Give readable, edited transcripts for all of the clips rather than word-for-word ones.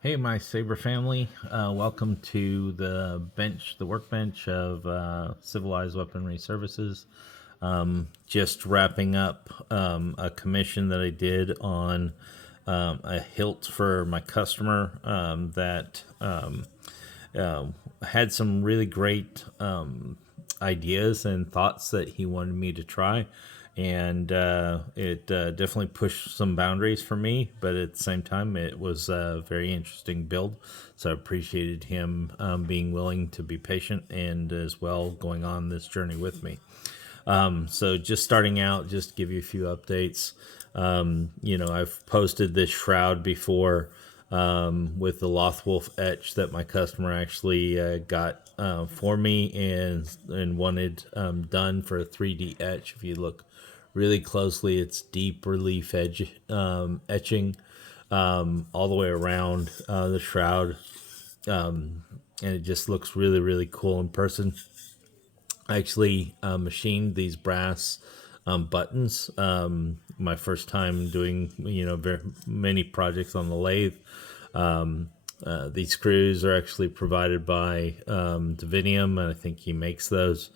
Hey, my Saber family. Welcome to the workbench of Civilized Weaponry Services. Just wrapping up a commission that I did on a hilt for my customer that had some really great ideas and thoughts that he wanted me to try. And it definitely pushed some boundaries for me, but at the same time, it was a very interesting build. So I appreciated him being willing to be patient and as well going on this journey with me. So just starting out, just to give you a few updates. I've posted this shroud before with the Lothwolf etch that my customer actually got for me and wanted done for a 3D etch. If you look really closely, it's deep relief edge etching all the way around the shroud, and it just looks really, really cool in person. I actually machined these brass buttons. My first time doing very many projects on the lathe. These screws are actually provided by Davinium, and I think he makes those.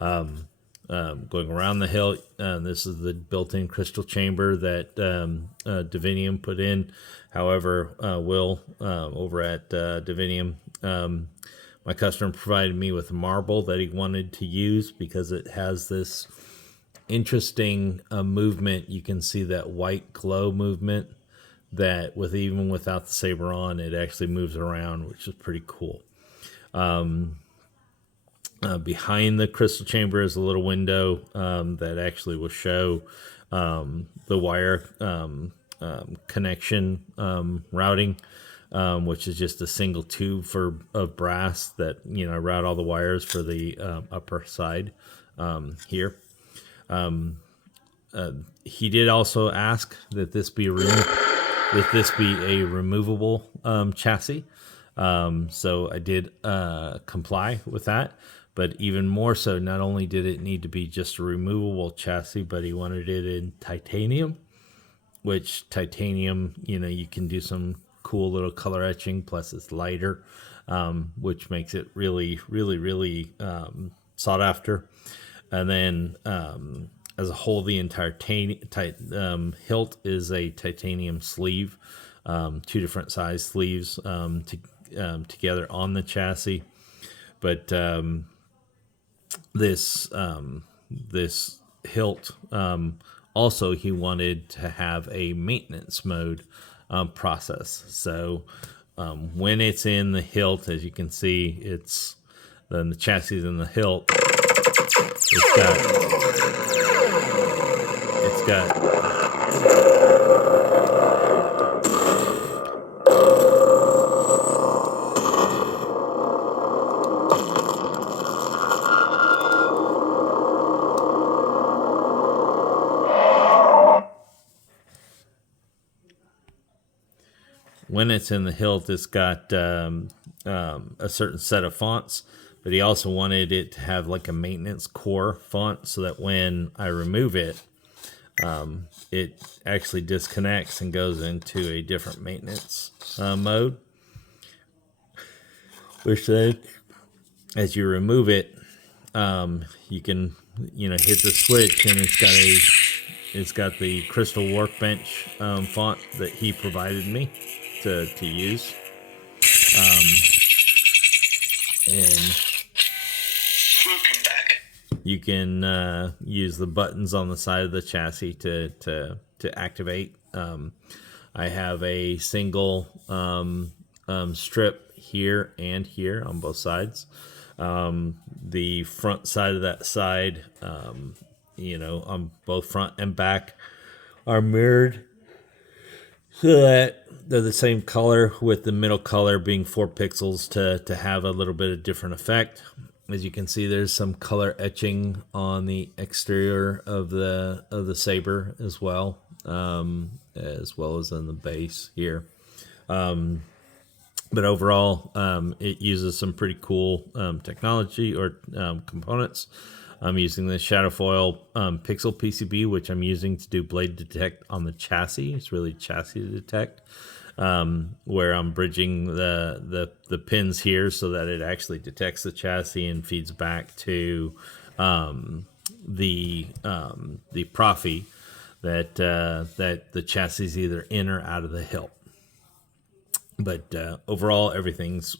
Going around the hilt, this is the built-in crystal chamber that Davinium put in. However, Will over at Davinium, my customer provided me with a marble that he wanted to use because it has this interesting movement. You can see that white glow movement that even without the saber on, it actually moves around, which is pretty cool. Behind the crystal chamber is a little window that actually will show the wire connection routing, which is just a single tube of brass that route all the wires for the upper side here. He did also ask that this be a removable chassis. So I did comply with that. But even more so, not only did it need to be just a removable chassis, but he wanted it in titanium, which titanium, you can do some cool little color etching. Plus, it's lighter, which makes it really, really, really sought after. And then, as a whole, the entire hilt is a titanium sleeve, two different size sleeves together on the chassis. But this hilt also he wanted to have a maintenance mode process. So when it's in the hilt, as you can see, the chassis is in the hilt. It's got when it's in the hilt, it's got a certain set of fonts, but he also wanted it to have like a maintenance core font so that when I remove it, it actually disconnects and goes into a different maintenance mode. Which then, as you remove it, you can hit the switch, and it's got the crystal workbench font that he provided me to use, and welcome back. You can use the buttons on the side of the chassis to activate. I have a single strip here and here on both sides. The front side of that side, on both front and back, are mirrored so that they're the same color, with the middle color being 4 pixels to have a little bit of different effect. As you can see, there's some color etching on the exterior of the saber as well as in the base here. But overall, it uses some pretty cool technology or components. I'm using the Shadowfoil Pixel PCB, which I'm using to do blade detect on the chassis. It's really chassis to detect. where I'm bridging the pins here so that it actually detects the chassis and feeds back to the Profi that that the chassis is either in or out of the hilt. But overall, everything's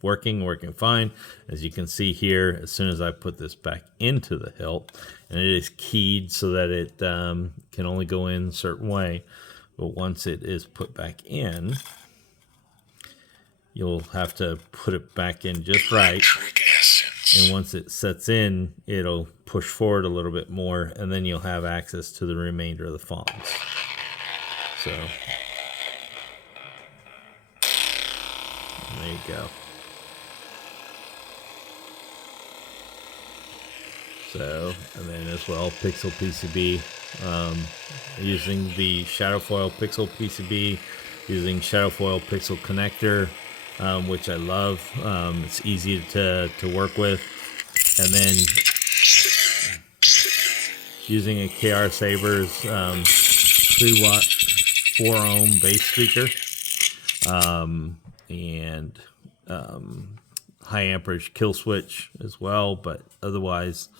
working fine. As you can see here, as soon as I put this back into the hilt, and it is keyed so that it can only go in a certain way. But once it is put back in, you'll have to put it back in just right. And once it sets in, it'll push forward a little bit more, and then you'll have access to the remainder of the fawns. So there you go. So, and then as well, Pixel PCB, using the Shadowfoil Pixel PCB, using Shadowfoil Pixel Connector, which I love. It's easy to work with. And then using a KR Sabers 3-watt 4-ohm bass speaker, and high amperage kill switch as well. But otherwise,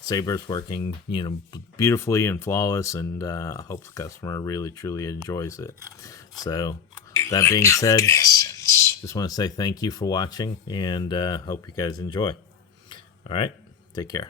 Saber's working, beautifully and flawless, and I hope the customer really truly enjoys it. So that being said, just want to say thank you for watching, and hope you guys enjoy. All right, take care.